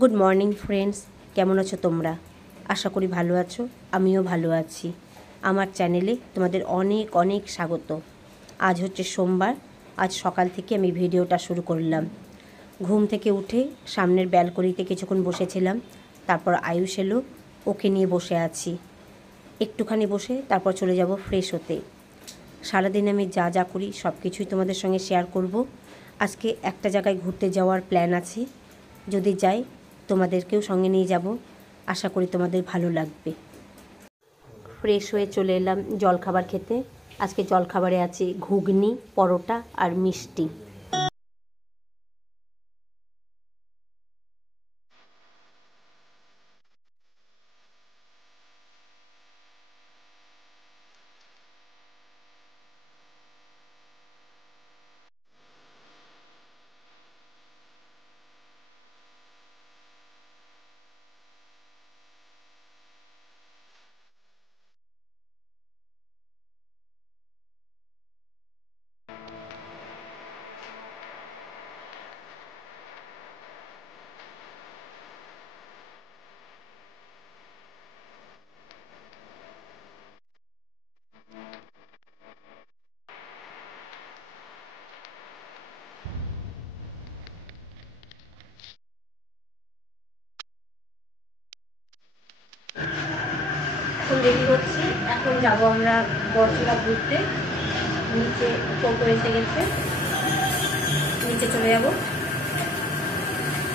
Good morning friends, কেমন আছো তোমরা? আশা করি ভালো আছো, আমিও ভালো আছি। আমার চ্যানেলে তোমাদের অনেক অনেক স্বাগত। আজ হচ্ছে সোমবার। আজ সকাল থেকে আমি ভিডিওটা শুরু করলাম। ঘুম থেকে উঠে সামনের ব্যালকনিতে কিছুক্ষণ বসেছিলাম, তারপর আয়ুষ এলো, ওকে নিয়ে বসে আছি। একটুখানি বসে তারপর চলে যাব ফ্রেশ হতে। সারাদিন আমি যা যা করি সব কিছুই তোমাদের সঙ্গে শেয়ার করব। আজকে একটা জায়গায় ঘুরতে যাওয়ার প্ল্যান আছে, যদি যাই তোমাদেরকেও সঙ্গে নিয়ে যাব। আশা করি তোমাদের ভালো লাগবে। ফ্রেশ হয়ে চলে এলাম জলখাবার খেতে। আজকে জলখাবারে আছে ঘুগনি, পরোটা আর মিষ্টি। এখন রেডি হচ্ছি, এখন যাব আমরা বর্ষলা ঘুরতে। নিচে টোটো এসে গেছে, নিচে চলে যাব।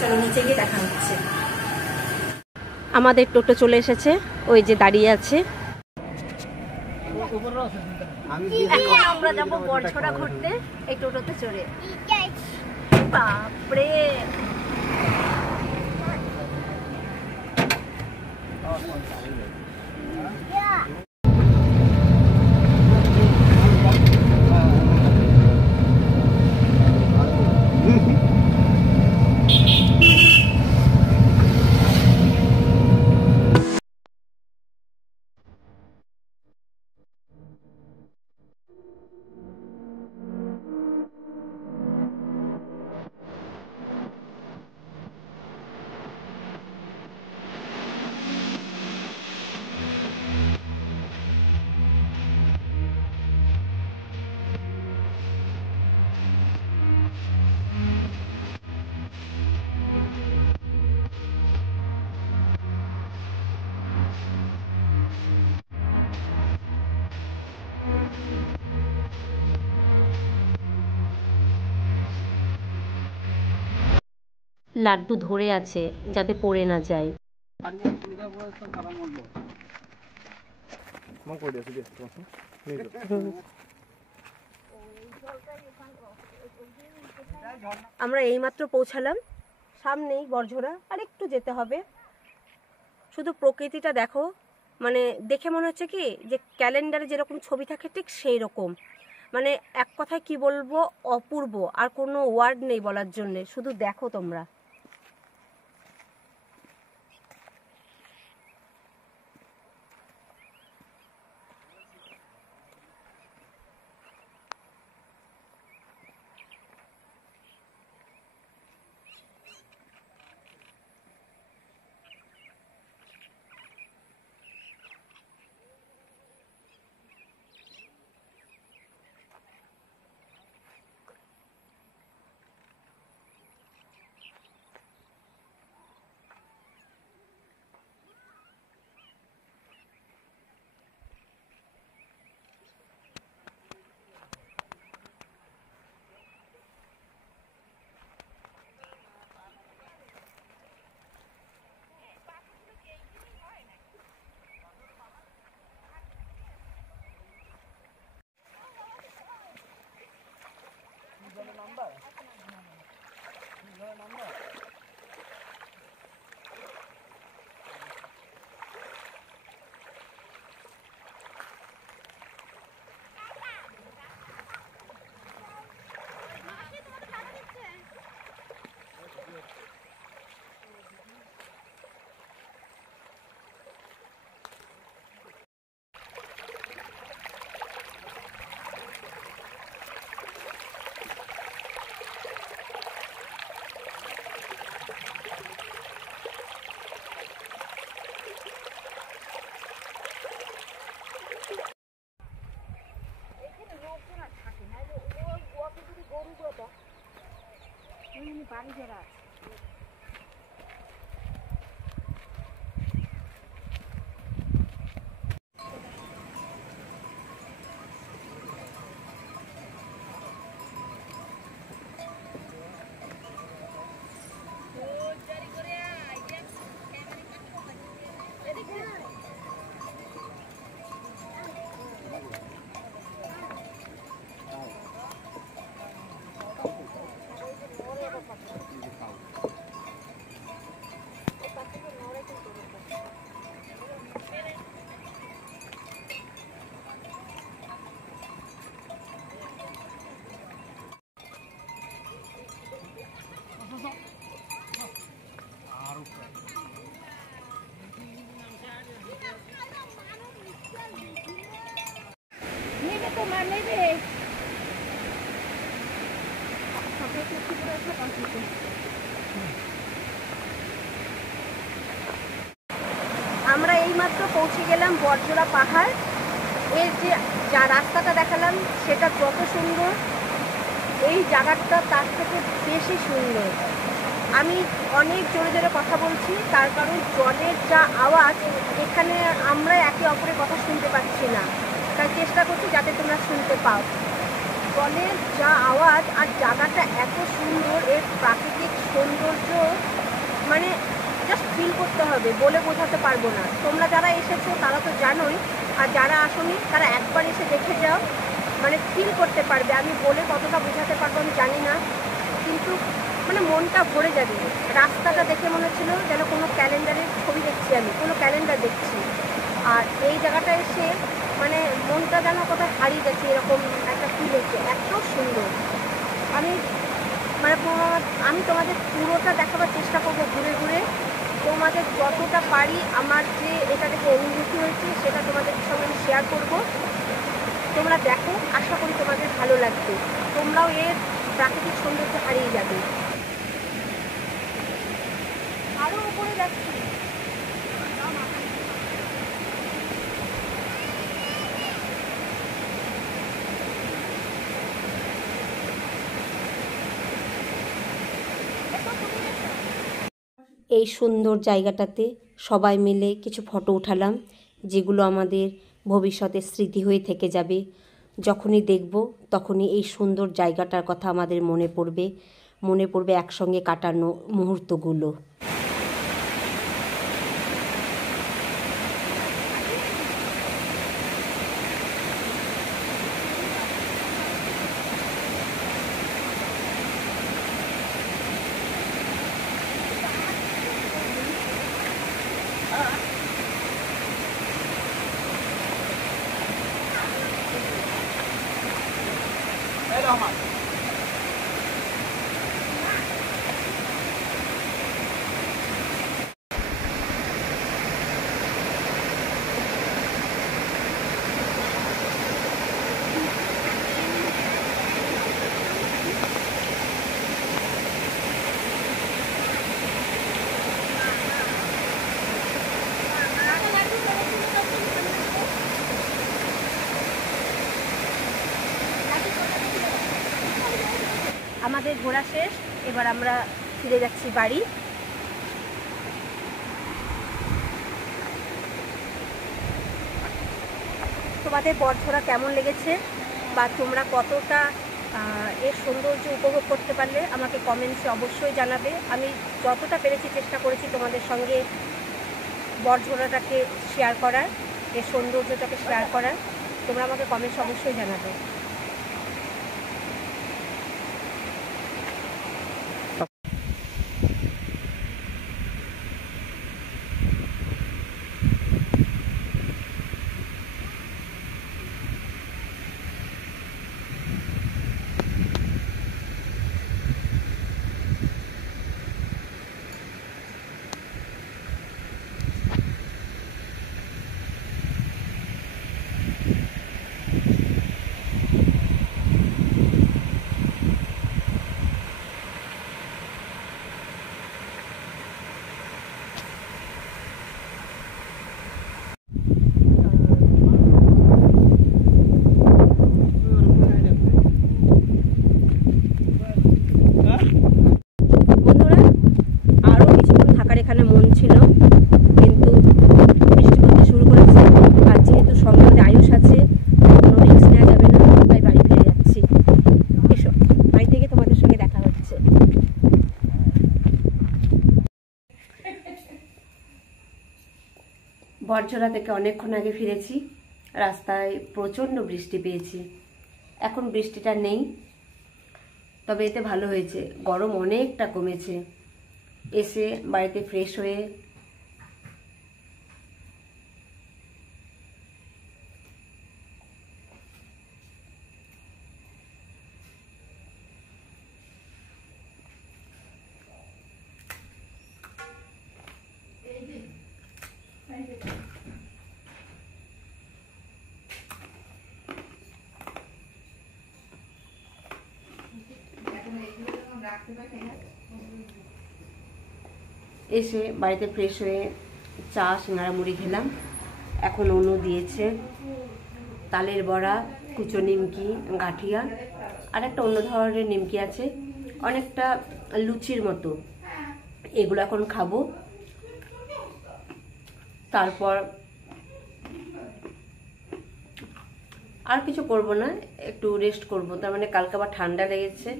চলো নিচে গিয়ে দেখা হচ্ছে। আমাদের টোটো চলে এসেছে, ওই যে দাঁড়িয়ে আছে। এখন আমরা যাব বরছড়া ঘুরতে এই টোটোতে চড়ে। বাপরে, লাড্ডু ধরে আছে যাতে পড়ে না যায়। আমরা এইমাত্র পৌঁছালাম, সামনেই বরঝোড়া, আর একটু যেতে হবে। শুধু প্রকৃতিটা দেখো, মানে দেখে মনে হচ্ছে কি যে ক্যালেন্ডারে যেরকম ছবি থাকে ঠিক সেই রকম। মানে এক কথায় কি বলবো, অপূর্ব। আর কোনো ওয়ার্ড নেই বলার জন্যে, শুধু দেখো তোমরা। আমরা এইমাত্র পৌঁছে গেলাম বড়জোড়া পাহাড়। এর যে রাস্তাটা দেখালাম সেটা যত সুন্দর, এই জায়গাটা তার থেকে বেশি সুন্দর। আমি অনেক জোরে জোরে কথা বলছি, তার কারণ জলের যা আওয়াজ, এখানে আমরা একে অপরের কথা শুনতে পাচ্ছি না, তাই চেষ্টা করছি যাতে তোমরা শুনতে পাও। জলের যা আওয়াজ আর জায়গাটা এত সুন্দর, এর প্রাকৃতিক সৌন্দর্য মানে জাস্ট ফিল করতে হবে, বলে বোঝাতে পারবো না। তোমরা যারা এসেছো তারা তো জানোই, আর যারা আসোনি তারা একবার এসে দেখে যাও, মানে ফিল করতে পারবে। আমি বলে কতটা বোঝাতে পারবো আমি জানি না, কিন্তু মানে মনটা ভরে যাবে। রাস্তাটা দেখে মনে হচ্ছিল যেন কোনো ক্যালেন্ডারের ছবি দেখছি, আমি কোনো ক্যালেন্ডার দেখছি। আর এই জায়গাটা এসে মানে মনটা যেন কোথায় হারিয়ে যাচ্ছে, এরকম একটা ফিল হচ্ছে, এত সুন্দর। আমি মানে আমি তোমাদের পুরোটা দেখাবার চেষ্টা করবো ঘুরে ঘুরে। তোমাদের যতটা পারি আমার যে এটা থেকে অনুভূতি হয়েছে সেটা তোমাদের সঙ্গে আমি শেয়ার করবো। তোমরা দেখো, আশা করি তোমাদের ভালো লাগবে, তোমরাও এর প্রাকৃতিক সৌন্দর্য হারিয়ে যাবে। আরও উপরে যাচ্ছি। এই সুন্দর জায়গাটাতে সবাই মিলে কিছু ফটো উঠালাম, যেগুলো আমাদের ভবিষ্যতে স্মৃতি হয়ে থেকে যাবে। যখনই দেখব তখনই এই সুন্দর জায়গাটার কথা আমাদের মনে পড়বে একসঙ্গে কাটানো মুহূর্তগুলো। আমাদের ঘোরা শেষ, এবার আমরা ফিরে যাচ্ছি বাড়ি। তোমাদের বড়ঝোড়া কেমন লেগেছে বা তোমরা কতটা এর সৌন্দর্য উপভোগ করতে পারলে আমাকে কমেন্টসে অবশ্যই জানাবে। আমি যতটা পেরেছি চেষ্টা করেছি তোমাদের সঙ্গে বড়ঝোড়াটাকে শেয়ার করার, এর সৌন্দর্যটাকে শেয়ার করার। তোমরা আমাকে কমেন্টসে অবশ্যই জানাবে। বড়ঝোড়া থেকে অনেকক্ষণ আগে ফিরেছি। রাস্তায় প্রচণ্ড বৃষ্টি পেয়েছি, এখন বৃষ্টিটা নেই, তবে এতে ভালো হয়েছে, গরম অনেকটা কমেছে। এসে বাড়িতে ফ্রেশ হয়ে এসে বাড়িতে ফ্রেশ হয়ে চা সিঙ্গারা মুড়ি খেলাম। এখন অনু দিয়েছে তালের বড়া, কুচো নিমকি, গাঠিয়া, আর একটা অন্য ধরনের নিমকি আছে, অনেকটা লুচির মতো। এগুলো এখন খাবো, তারপর আর কিছু করব না, একটু রেস্ট করব। তার মানে কালকে আবার ঠান্ডা লেগেছে,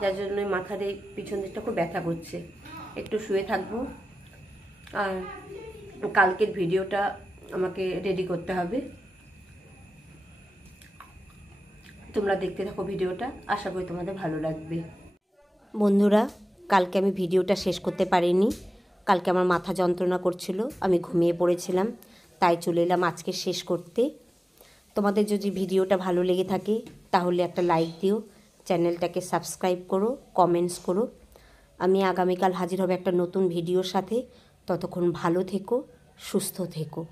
যার জন্য মাথার এই পিছন দিকটা খুব ব্যথা করছে। একটু শুয়ে থাকবো, আর কালকের ভিডিওটা আমাকে রেডি করতে হবে। তোমরা দেখতে থাকো ভিডিওটা, আশা করি তোমাদের ভালো লাগবে। বন্ধুরা, কালকে আমি ভিডিওটা শেষ করতে পারিনি। কালকে আমার মাথা যন্ত্রণা করছিল, আমি ঘুমিয়ে পড়েছিলাম, তাই চলে এলাম আজকে শেষ করতে। তোমাদের যদি ভিডিওটা ভালো লেগে থাকে তাহলে একটা লাইক দিও, চ্যানেলটাকে সাবস্ক্রাইব করো, কমেন্টস করো। আমি আগামীকাল হাজির হব একটা নতুন ভিডিওর সাথে। ততক্ষণ ভালো থেকো, সুস্থ থেকো।